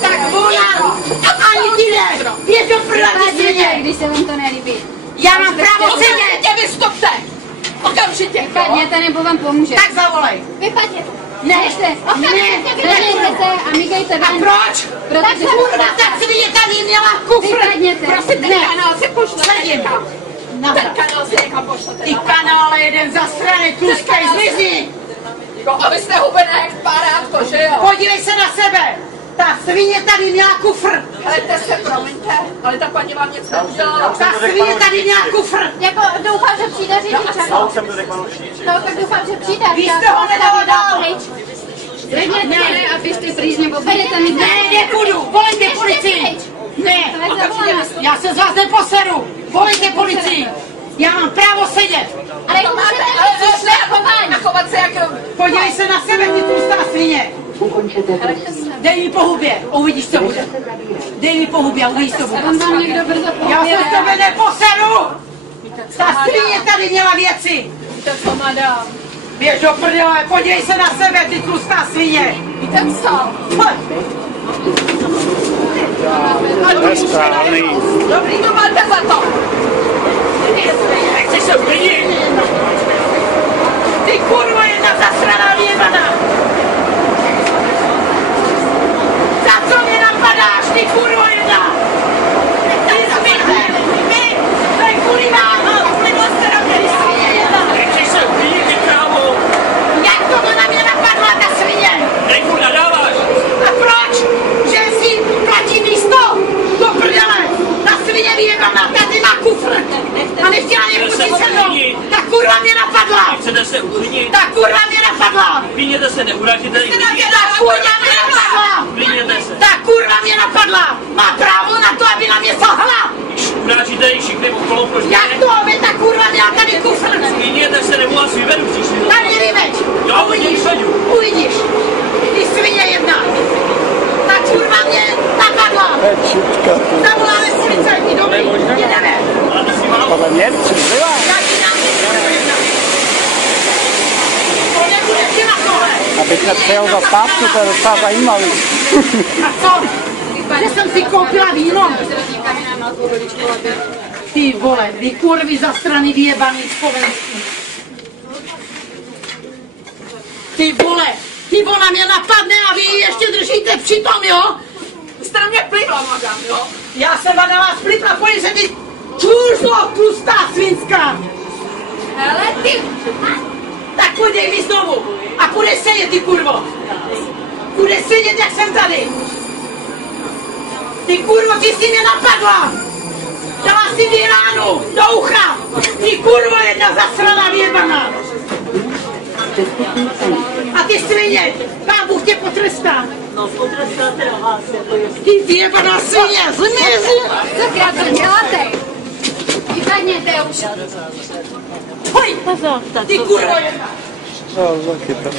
Tak volám! Ani ty ne! Běž do prdele, ty svině! Když se vám to nelíbí. Já mám právo sedět! Okamžitě vystupte! Okamžitě! Vypadněte, nebo vám pomůže. Tak zavolej! Vypadněte! Ne! Vypadněte a míkejte A ven. proč? Protože Kurva, ta svině tady měla kufr! vypadněte. Prosím, ten kanál si pošlete Sedím! někam! Ten kanál si někam pošlete! Ty kanále jeden zasraný, tluskej, zmizni! Jo, a vy jste hubené jak párátko, že jo? Podívej se na sebe! Ta svině tady měla kufr! Helejte se, promiňte, ale ta paní vám nic neudělala. Ta svině tady měla kufr! Jako doufám, že přijde řidič, ano. No, tak doufám, že přijde. Vy jste ho nedala dál! Ne, a běžte pryč, nebo budete mít... Ne, nepůjdu! Volejte policii! Ne! Já se z vás neposeru! Volejte policii! Já mám právo sedět! Ale jak Máte, můžete ale přijít slušné chování! A chovat se jako... Podívej se na sebe, ty tlustá svině! Dej mi po hubě, uvidíš, co bude. Dej mi po hubě, uvidíš, co bude. On vám někdo brzo Já pově. se s tebe neposeru! Ta svině tady měla věci! Víte co, madam? Běž do prdele, podívej se na sebe, ty tlustá svině! Víte co? Pojď! To je správný. Dobrý, To máte za to! nechceš se uklidnit! Ty kurva, jedna zasraná věbana! Za co mě napadáš, ty kurva jedna? Ty zmizne! Vy! To je kvůli vám! Uklidla se na mě, ty svině jedna! Nechceš se uklidnit, ty krávo. Jak to na mě napadla, ta svině? Nejku nadáváš. A proč? Že si platí místo? Do prdele! Ta svině vyjebaná, tady má kufr! A nechtěla mě pustit se mnou! Ta kurva mě napadla! Chcete se uklidnit? Ta kurva mě napadla! Klidněte se, neurážíte lidi. Ta kurva mě napadla! Klidněte se. Ta kurva mě napadla! Má právo na to, aby na mě sahla! Když urážíte ji všichni okolo pozdě. Jak to, aby ta kurva měla tady kufr? Klidněte se, nebo vás vyvedu příště. Tak mě vyveď! Já Uvidíš! vyvedu. Uvidíš! Ty svině jedna! Ta kurva mě napadla! Zavoláme policajti, dobrý, jdeme! Ale ty si málo. Podle mě přizvila. Já ti dám něco jedna! To nebude ti na tohle! Abych nepřijel za zpátky, to je docela zajímavý. A co? Že jsem si koupila víno? Ty vole, vy kurvy zastrany vyjebaný slovenský. Ty vole mě napadne a vy ji ještě držíte přitom, jo? Vy jste na mě plivla, madam, jo? Já jsem na vás plivla, pojď se ty čůžlo, tlustá svinská. Hele, ty... Tak půjdej mi znovu a půjdeš sedět, ty kurvo. Půjdeš sedět, jak jsem tady. Ty kurvo, ty jsi mě napadla. Dala si mi ránu do ucha. Ty kurvo, jedna zasraná věbaná. A ty svině, pán Bůh tě potrestá. No, potrestáte na vás, jako jestli... Ty věbaná svině, zmizi. Cokrát to děláte? Vypadněte už. Pojď, ty kurvo jedna. No, taky to.